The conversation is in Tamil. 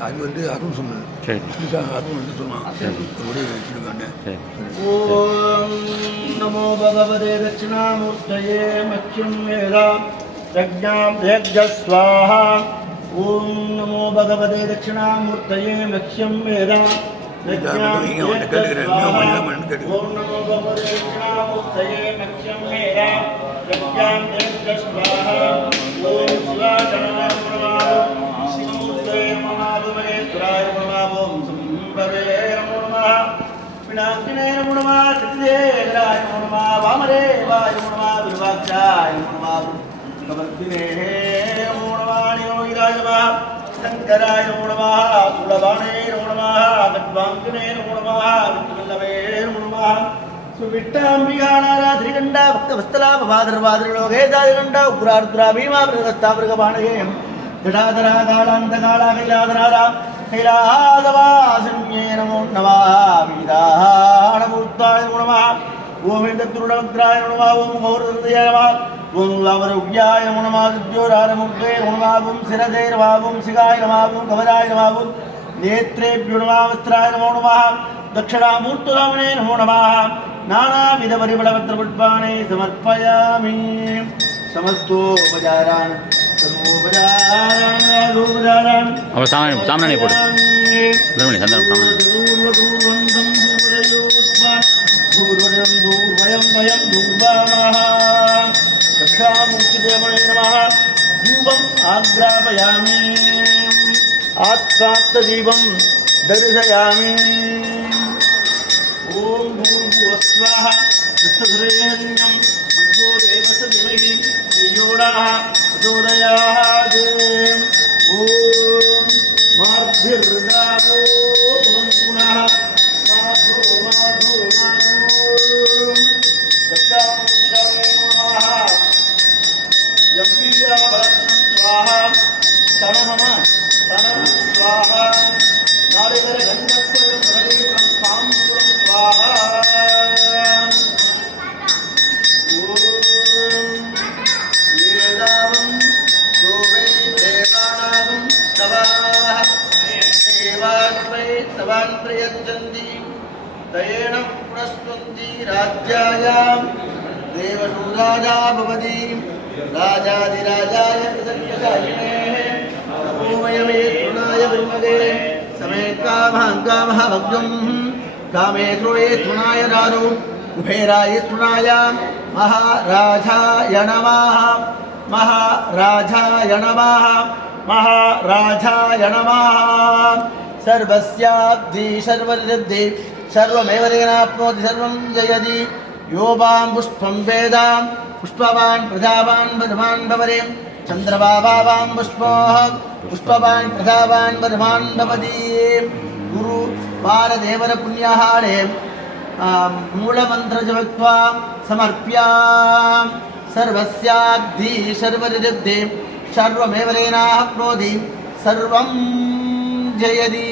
அது வந்து அருள் சொன்னது இதுக்காக அருள் வந்து சொன்னான். உடைய வச்சுருக்கான்னு ஓம் நமோ பகவதே தட்சிணாமூர்த்தயே மக்கியம் வேதாம் பிரஜாம் பிரேஜஸ்வாஹா ஓம் நமோ பகவதே தட்சிணாமூர்த்தயே மக்கியம் வேதாம் ஓம் நமோ பகவதே தட்சிணாமூர்த்தயே மக்கியம் வேதாம் பிரஜாம் பிரேஜஸ்வாஹா விநாயகனே நம சித்தேகராய நம வாமரேவாய நம விருவாச்சாய நம கமர்த்தினே நமோ நம யோகிராய சங்கராய நமோ சுலபானே நமோ கட்வாங்கினே நமோ நம நமோ நம சுவிட்டாம்பிகானாராதிரிகண்ட பக்தவஸ்தலா உக்ரார்துரா பீமா பிரகஸ்தாபிரகபாணகே ஜடாதரா காலாந்த காலா கைலாதராரா கைலாதவாசன்யே நமோ நம வீதானமூர்த்தாய நம ஓம் இந்த திருடவக்ராய நம ஓம் கௌரதய நம ஓம் அவரோக்யாய நம வித்யோராரமுக்தே நமவாவும் சிரதேரவாவும் சிகாய நமாவும் கமலாய நமாவும் நேத்ரேபியோ நமாவஸ்திராய நமோ நம தட்சிணாமூர்த்துராமனே நமோ நம சமர்ப்பயாமி சமஸ்தோபஜாரான் அப்புறம் சாமி சாமனானே போடு. தர்மணி சந்தனம் சாமனானே ஆக்ராபயாமி ஆத்மாத்த தீபம் தரிசயாமி. ஓம் பூர்வஸ்வாஹ வித்தசுரேண்யம் மங்கோ தேவச திமகி செய்யோடாக भूर्भुवस्वाः दत्तसुरेण्यं भगवो देवस्य धीमहि श्रीयोडाः प्रचोदयात् ॐ मार्भिर्गावो भवन्तु नः माधो माधो माधो दक्षामुक्षमे नमः जम्बीराभरत्नं स्वाहा शरणम शरणं स्वाहा नारिकरगण्डत्वयं प्रदीपं ताम्बूलं स्वाहा दयेन पुरस्पृन्ति राज्यायां देवशूराजा भवति। राजाधिराजाय प्रसन्नशालिनेः नमोमयमे तृणाय ब्रह्मदे। समे कामहङ्कामः भग्नं कामे ध्रुवे तृणाय दारु कुबेराय महाराजाय नमः। महाराजाय नमः। महाराजाय नमः। सर्वस्याब्धि सर्वलब्धि। సర్వమేవ దిగనాప్నోతి సర్వం జయది యోబాం పుష్పం వేదాం పుష్పవాన్ ప్రజావాన్ బధమాన్ భవరే చంద్రబాబావాం పుష్పో పుష్పవాన్ ప్రజావాన్ బధమాన్ భవతి గురు బాలదేవర పుణ్యహారే మూలమంత్రజవత్వా సమర్ప్యా సర్వస్యాగ్ధి సర్వనిరుద్ధి సర్వమేవరేనాహ ప్రోధి సర్వం జయదీ